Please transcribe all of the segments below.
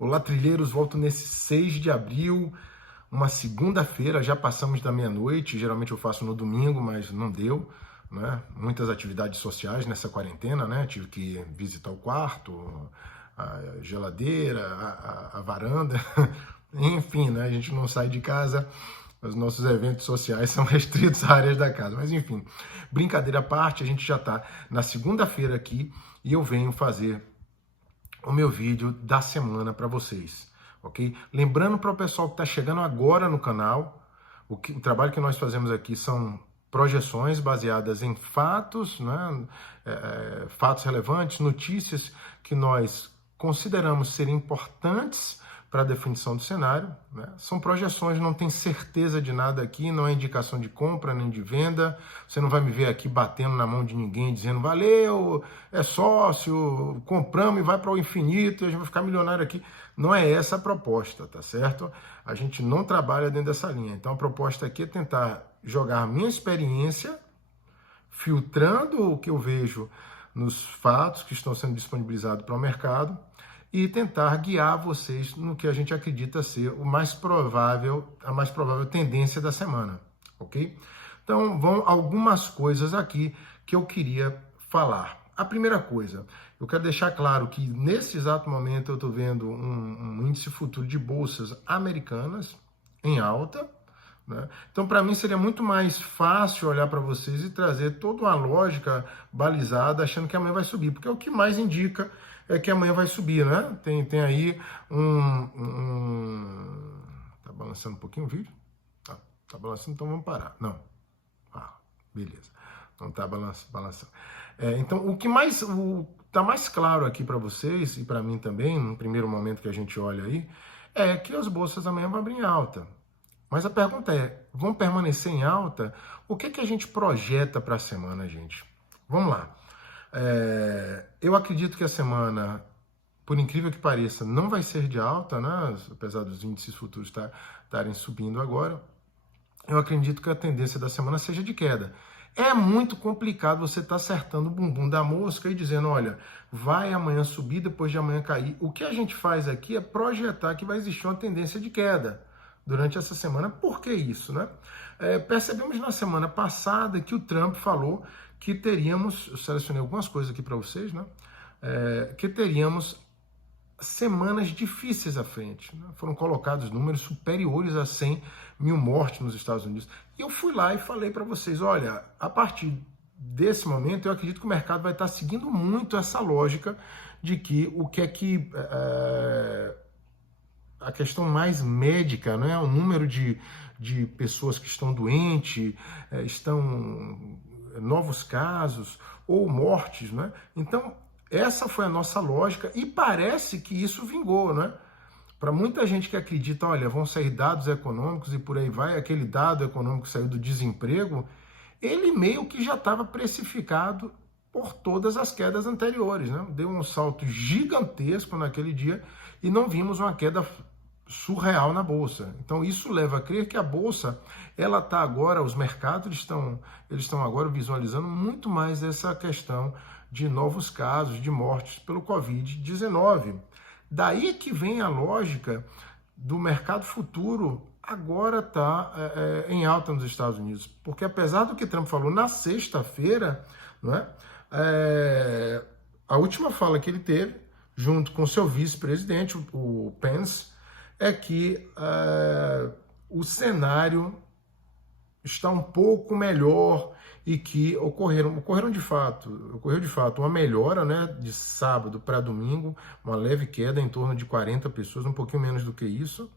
Olá, trilheiros, volto nesse 6 de abril, uma segunda-feira, já passamos da meia-noite, geralmente eu faço no domingo, mas não deu, né? Muitas atividades sociais nessa quarentena, né? Tive que visitar o quarto, a geladeira, a varanda, enfim, né? A gente não sai de casa, os nossos eventos sociais são restritos a áreas da casa, mas enfim, brincadeira à parte, a gente já está na segunda-feira aqui e eu venho fazer o meu vídeo da semana para vocês, ok? Lembrando para o pessoal que está chegando agora no canal, o trabalho que nós fazemos aqui são projeções baseadas em fatos, né? Fatos relevantes, notícias que nós consideramos ser importantes para a definição do cenário, né? São projeções, não tem certeza de nada aqui, não é indicação de compra nem de venda, você não vai me ver aqui batendo na mão de ninguém, dizendo valeu, é sócio, compramos e vai para o infinito, e a gente vai ficar milionário aqui. Não é essa a proposta, tá certo? A gente não trabalha dentro dessa linha, então a proposta aqui é tentar jogar a minha experiência, filtrando o que eu vejo nos fatos que estão sendo disponibilizados para o mercado, e tentar guiar vocês no que a gente acredita ser a mais provável tendência da semana, ok? Então, vão algumas coisas aqui que eu queria falar. A primeira coisa, eu quero deixar claro que nesse exato momento eu estou vendo um índice futuro de bolsas americanas em alta, né? Então, para mim, seria muito mais fácil olhar para vocês e trazer toda uma lógica balizada, achando que amanhã vai subir, porque é o que mais indica é que amanhã vai subir, né? Tem aí Tá balançando um pouquinho o vídeo? Tá balançando, então vamos parar. Não. Beleza. Não tá balançando. Então, tá mais claro aqui para vocês e para mim também, no primeiro momento que a gente olha aí, é que as bolsas amanhã vão abrir em alta. Mas a pergunta é, vão permanecer em alta? O que a gente projeta para a semana, gente? Vamos lá. Eu acredito que a semana, por incrível que pareça, não vai ser de alta, né? Apesar dos índices futuros estarem subindo agora. Eu acredito que a tendência da semana seja de queda. É muito complicado você estar acertando o bumbum da mosca e dizendo, olha, vai amanhã subir, depois de amanhã cair. O que a gente faz aqui é projetar que vai existir uma tendência de queda durante essa semana. Por que isso, né? Percebemos na semana passada que o Trump falou que teríamos, eu selecionei algumas coisas aqui para vocês, né? Que teríamos semanas difíceis à frente, né? Foram colocados números superiores a 100 mil mortes nos Estados Unidos. E eu fui lá e falei para vocês, olha, a partir desse momento eu acredito que o mercado vai estar seguindo muito essa lógica de que o que é que a questão mais médica, né? O número de pessoas que estão doentes, novos casos ou mortes, né? Então, essa foi a nossa lógica e parece que isso vingou, né? Para muita gente que acredita, olha, vão sair dados econômicos e por aí vai, aquele dado econômico que saiu do desemprego, ele meio que já estava precificado por todas as quedas anteriores, né? Deu um salto gigantesco naquele dia e não vimos uma queda surreal na bolsa. Então isso leva a crer que a bolsa, ela está agora, os mercados eles estão agora visualizando muito mais essa questão de novos casos de mortes pelo Covid-19. Daí que vem a lógica do mercado futuro agora está em alta nos Estados Unidos, porque apesar do que Trump falou na sexta-feira, não é? A última fala que ele teve, junto com seu vice-presidente, o Pence, é que o cenário está um pouco melhor e que ocorreu de fato uma melhora, né, de sábado para domingo, uma leve queda em torno de 40 pessoas, um pouquinho menos do que isso,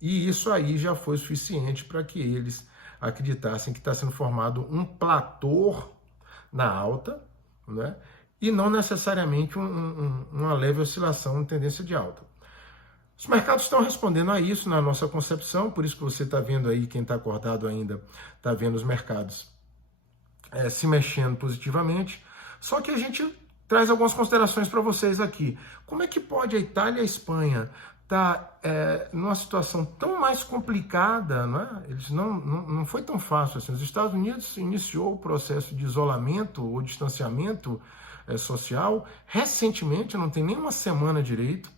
e isso aí já foi suficiente para que eles acreditassem que está sendo formado um platô na alta, né, e não necessariamente uma leve oscilação em tendência de alta. Os mercados estão respondendo a isso na nossa concepção, por isso que você está vendo aí, quem está acordado ainda, está vendo os mercados se mexendo positivamente. Só que a gente traz algumas considerações para vocês aqui. Como é que pode a Itália e a Espanha estar numa situação tão mais complicada, né? Eles não foi tão fácil assim. Os Estados Unidos iniciou o processo de isolamento ou distanciamento social recentemente, não tem nem uma semana direito.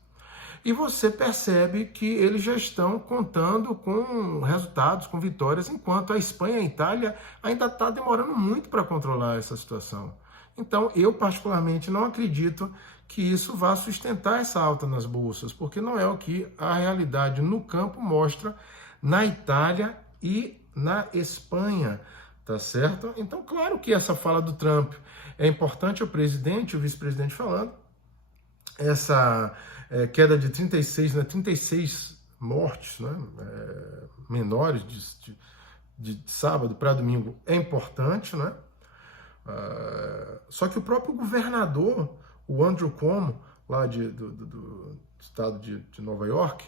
E você percebe que eles já estão contando com resultados, com vitórias, enquanto a Espanha e a Itália ainda está demorando muito para controlar essa situação. Então, eu particularmente não acredito que isso vá sustentar essa alta nas bolsas, porque não é o que a realidade no campo mostra na Itália e na Espanha, tá certo? Então, claro que essa fala do Trump é importante, o presidente e o vice-presidente falando, essa queda de 36 mortes, né, menores de sábado para domingo é importante, né? Só que o próprio governador, o Andrew Cuomo, lá do estado de Nova York,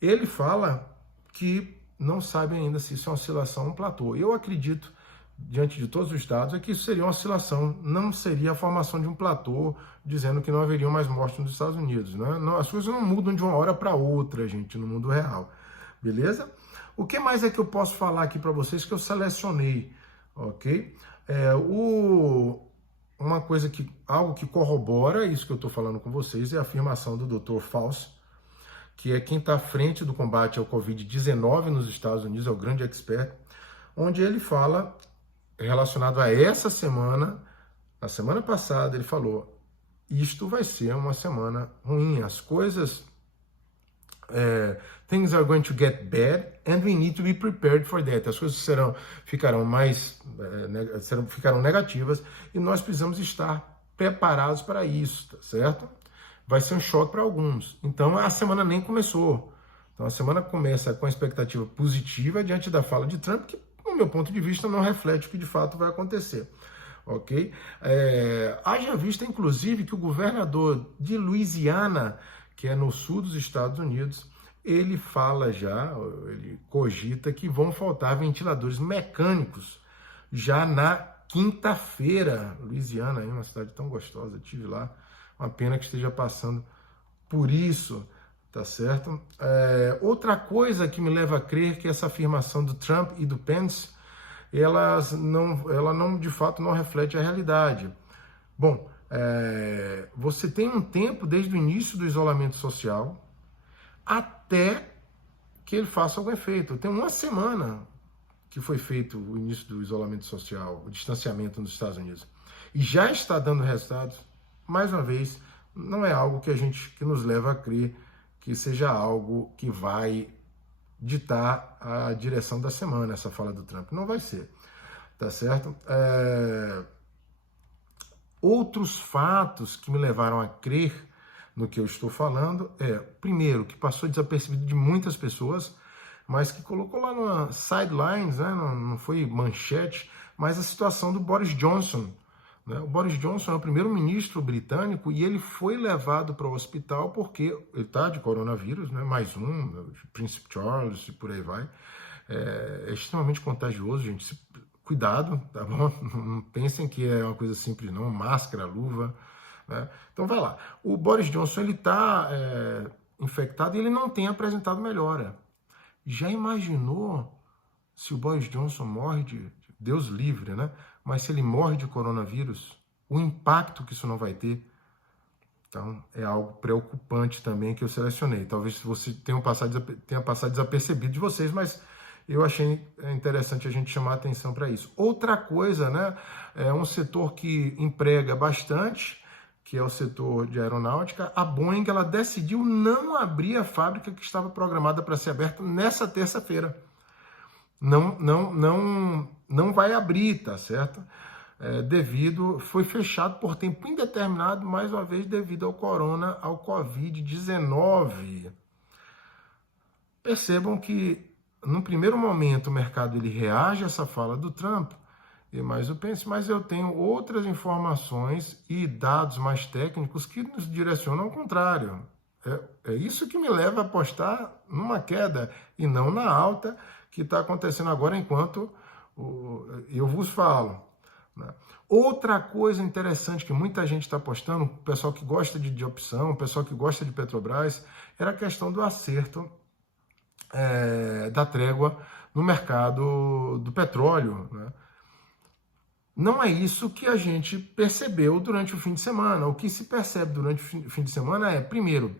ele fala que não sabe ainda se isso é uma oscilação ou um platô. Eu acredito, diante de todos os dados, é que isso seria uma oscilação, não seria a formação de um platô, dizendo que não haveriam mais mortes nos Estados Unidos. Né? Não, as coisas não mudam de uma hora para outra, gente, no mundo real. Beleza? O que mais é que eu posso falar aqui para vocês que eu selecionei, ok? Uma coisa algo que corrobora isso que eu estou falando com vocês é a afirmação do Dr. Fauci, que é quem está à frente do combate ao Covid-19 nos Estados Unidos, é o grande expert, onde ele fala, relacionado a essa semana, na semana passada, ele falou, isto vai ser uma semana ruim, as coisas, things are going to get bad and we need to be prepared for that. As coisas ficarão negativas e nós precisamos estar preparados para isso, tá certo? Vai ser um choque para alguns. Então a semana nem começou. Então a semana começa com a expectativa positiva diante da fala de Trump, que, no meu ponto de vista, não reflete o que de fato vai acontecer. Ok? Haja vista, inclusive, que o governador de Louisiana, que é no sul dos Estados Unidos, ele fala já, ele cogita que vão faltar ventiladores mecânicos já na quinta-feira. Louisiana é uma cidade tão gostosa, eu estive lá, uma pena que esteja passando por isso, tá certo? Outra coisa que me leva a crer que essa afirmação do Trump e do Pence, ela não de fato não reflete a realidade. Bom, você tem um tempo desde o início do isolamento social até que ele faça algum efeito. Tem uma semana que foi feito o início do isolamento social, o distanciamento nos Estados Unidos, e já está dando resultados. Mais uma vez, não é algo que nos leva a crer que seja algo que vai ditar a direção da semana, essa fala do Trump. Não vai ser, tá certo? Outros fatos que me levaram a crer no que eu estou falando primeiro, que passou desapercebido de muitas pessoas, mas que colocou lá na sidelines, né? Não foi manchete, mas a situação do Boris Johnson. Né? O Boris Johnson é o primeiro-ministro britânico e ele foi levado para o hospital porque ele está de coronavírus, né? Mais um, Príncipe Charles e por aí vai. É extremamente contagioso, gente. Cuidado, tá bom? Não pensem que é uma coisa simples, não. Máscara, luva. Né? Então vai lá. O Boris Johnson ele está infectado e ele não tem apresentado melhora. Já imaginou se o Boris Johnson morre de Deus livre, né? Mas se ele morre de coronavírus, o impacto que isso não vai ter? Então é algo preocupante também que eu selecionei. Talvez você tenha passado desapercebido de vocês, mas eu achei interessante a gente chamar a atenção para isso. Outra coisa, né? É um setor que emprega bastante, que é o setor de aeronáutica. A Boeing ela decidiu não abrir a fábrica que estava programada para ser aberta nessa terça-feira. Não vai abrir, tá certo? Foi fechado por tempo indeterminado, mais uma vez, devido ao Covid-19. Percebam que, no primeiro momento, o mercado ele reage a essa fala do Trump, mas eu tenho outras informações e dados mais técnicos que nos direcionam ao contrário. É isso que me leva a apostar numa queda e não na alta que está acontecendo agora enquanto eu vos falo. Né? Outra coisa interessante que muita gente está apostando, o pessoal que gosta de opção, o pessoal que gosta de Petrobras, era a questão do acerto da trégua no mercado do petróleo. Né? Não é isso que a gente percebeu durante o fim de semana. O que se percebe durante o fim de semana primeiro,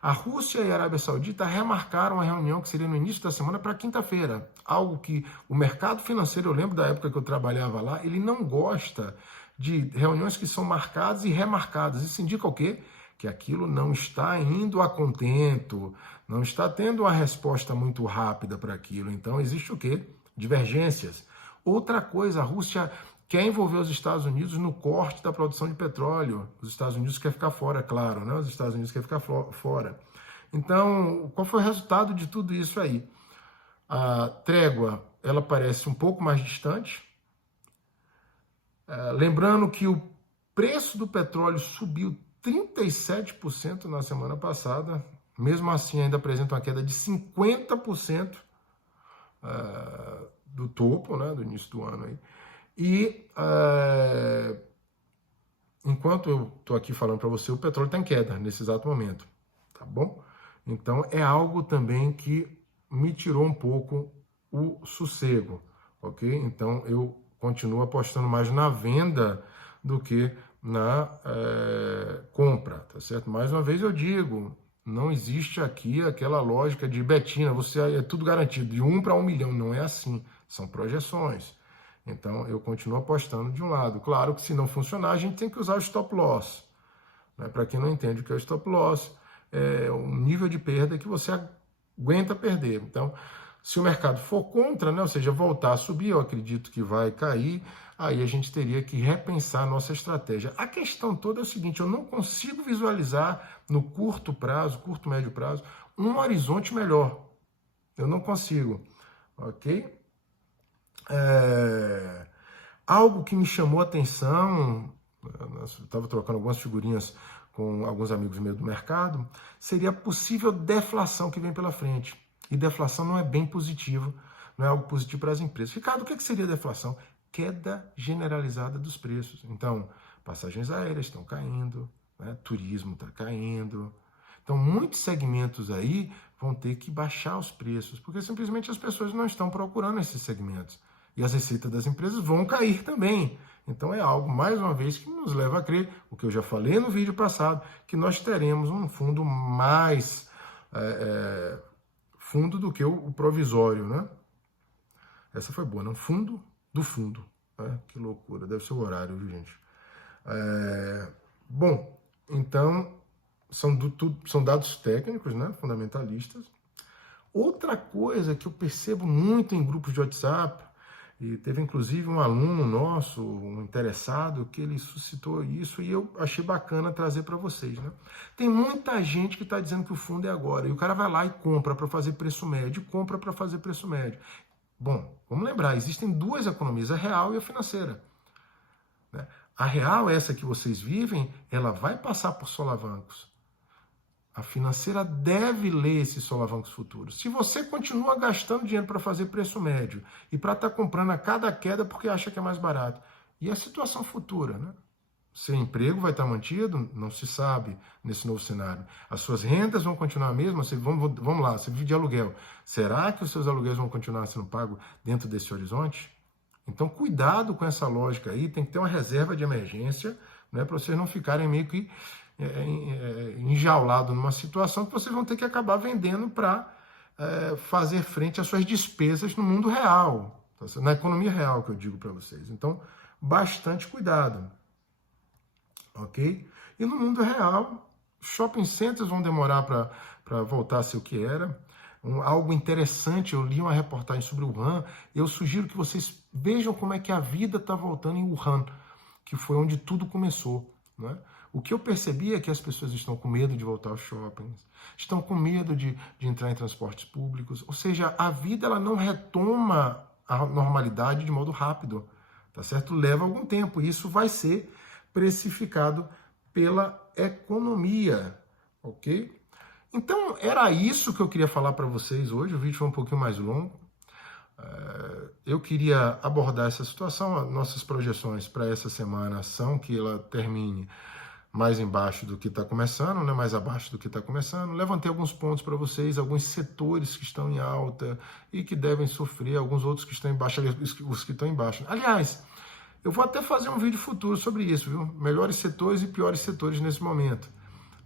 A Rússia e a Arábia Saudita remarcaram a reunião que seria no início da semana para quinta-feira, algo que o mercado financeiro, eu lembro da época que eu trabalhava lá, ele não gosta de reuniões que são marcadas e remarcadas. Isso indica o quê? Que aquilo não está indo a contento, não está tendo uma resposta muito rápida para aquilo. Então, existe o quê? Divergências. Outra coisa, a Rússia quer envolver os Estados Unidos no corte da produção de petróleo. Os Estados Unidos querem ficar fora, claro, né? Os Estados Unidos querem ficar fora. Então, qual foi o resultado de tudo isso aí? A trégua, ela parece um pouco mais distante. Lembrando que o preço do petróleo subiu 37% na semana passada, mesmo assim ainda apresenta uma queda de 50% do topo, né, do início do ano. Aí. E enquanto eu estou aqui falando para você, o petróleo está em queda nesse exato momento, tá bom? Então é algo também que me tirou um pouco o sossego, ok? Então eu continuo apostando mais na venda do que na compra, tá certo? Mais uma vez eu digo, não existe aqui aquela lógica de Betina, você é tudo garantido, de 1 para 1 milhão, não é assim, são projeções. Então eu continuo apostando de um lado. Claro que se não funcionar, a gente tem que usar o stop loss. Né? Para quem não entende o que é o stop loss, é um nível de perda que você aguenta perder. Então, se o mercado for contra, né, ou seja, voltar a subir, eu acredito que vai cair, aí a gente teria que repensar a nossa estratégia. A questão toda é o seguinte, eu não consigo visualizar no curto prazo, curto, médio prazo, um horizonte melhor. Eu não consigo, ok? Algo que me chamou a atenção, eu estava trocando algumas figurinhas com alguns amigos meus do mercado, seria a possível deflação que vem pela frente. E deflação não é bem positivo, não é algo positivo para as empresas. Ricardo, o que seria deflação? Queda generalizada dos preços. Então, passagens aéreas estão caindo, né? Turismo está caindo. Então, muitos segmentos aí vão ter que baixar os preços, porque simplesmente as pessoas não estão procurando esses segmentos. E as receitas das empresas vão cair também. Então, é algo, mais uma vez, que nos leva a crer, o que eu já falei no vídeo passado, que nós teremos um fundo mais fundo do que o provisório, né? Essa foi boa, não? Fundo do fundo. Né? Que loucura, deve ser o horário, viu, gente? Bom, então, são dados técnicos, né? Fundamentalistas. Outra coisa que eu percebo muito em grupos de WhatsApp, e teve inclusive um aluno nosso, um interessado, que ele suscitou isso e eu achei bacana trazer para vocês. Né? Tem muita gente que está dizendo que o fundo é agora, e o cara vai lá e compra para fazer preço médio, compra para fazer preço médio. Bom, vamos lembrar, existem duas economias, a real e a financeira. Né? A real, essa que vocês vivem, ela vai passar por solavancos. A financeira deve ler esses solavancos futuros. Se você continua gastando dinheiro para fazer preço médio e para estar comprando a cada queda porque acha que é mais barato, e a situação futura, né? Seu emprego vai estar mantido? Não se sabe nesse novo cenário. As suas rendas vão continuar a mesma? Vamos lá, você vive de aluguel. Será que os seus aluguéis vão continuar sendo pagos dentro desse horizonte? Então, cuidado com essa lógica aí, tem que ter uma reserva de emergência, né, para vocês não ficarem meio que enjaulado numa situação que vocês vão ter que acabar vendendo para fazer frente às suas despesas no mundo real, na economia real que eu digo para vocês. Então, bastante cuidado, ok? E no mundo real, shopping centers vão demorar para voltar a ser o que era. Algo interessante, eu li uma reportagem sobre Wuhan, eu sugiro que vocês vejam como é que a vida está voltando em Wuhan, que foi onde tudo começou, né? O que eu percebi é que as pessoas estão com medo de voltar aos shoppings, estão com medo de entrar em transportes públicos, ou seja, a vida ela não retoma a normalidade de modo rápido, tá certo? Leva algum tempo, e isso vai ser precificado pela economia, ok? Então, era isso que eu queria falar para vocês hoje, o vídeo foi um pouquinho mais longo. Eu queria abordar essa situação, nossas projeções para essa semana são que ela termine mais embaixo do que está começando, né? Mais abaixo do que está começando. Levantei alguns pontos para vocês, alguns setores que estão em alta e que devem sofrer, alguns outros que estão em baixa, os que estão em baixa. Aliás, eu vou até fazer um vídeo futuro sobre isso, viu? Melhores setores e piores setores nesse momento,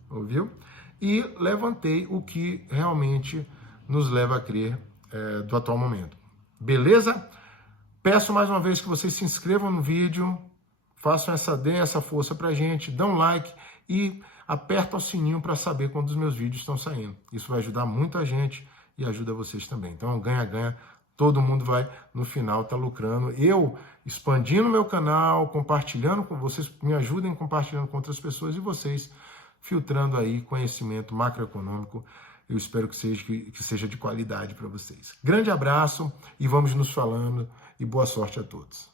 ouviu? e levantei o que realmente nos leva a crer do atual momento. Beleza? Peço mais uma vez que vocês se inscrevam no vídeo, deem essa força pra gente, dão like e aperta o sininho para saber quando os meus vídeos estão saindo. Isso vai ajudar muito a gente e ajuda vocês também. Então, ganha-ganha, todo mundo vai, no final, estar lucrando. Eu expandindo meu canal, compartilhando com vocês, me ajudem compartilhando com outras pessoas e vocês filtrando aí conhecimento macroeconômico. Eu espero que seja de qualidade para vocês. Grande abraço e vamos nos falando e boa sorte a todos.